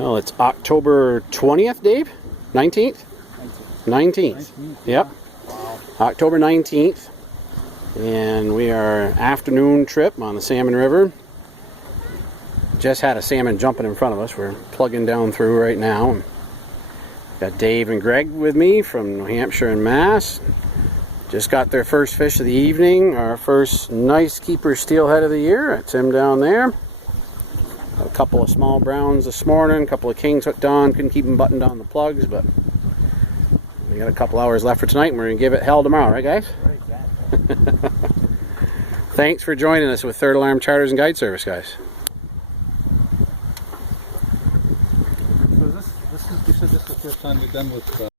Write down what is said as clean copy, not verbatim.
Well, it's October 20th, Dave? 19th? 19th. Yep. Wow. October 19th. And we are afternoon trip on the Salmon River. Just had a salmon jumping in front of us. We're plugging down through right now. Got Dave and Greg with me from New Hampshire and Mass. Just got their first fish of the evening. Our first nice keeper steelhead of the year. That's him down there. A couple of small browns this morning, a couple of kings hooked on. Couldn't keep them buttoned on the plugs, but we got a couple hours left for tonight, and we're going to give it hell tomorrow, right, guys? Right, exactly. Thanks for joining us with Third Alarm Charters and Guide Service, guys. So you said this is the first time you've done with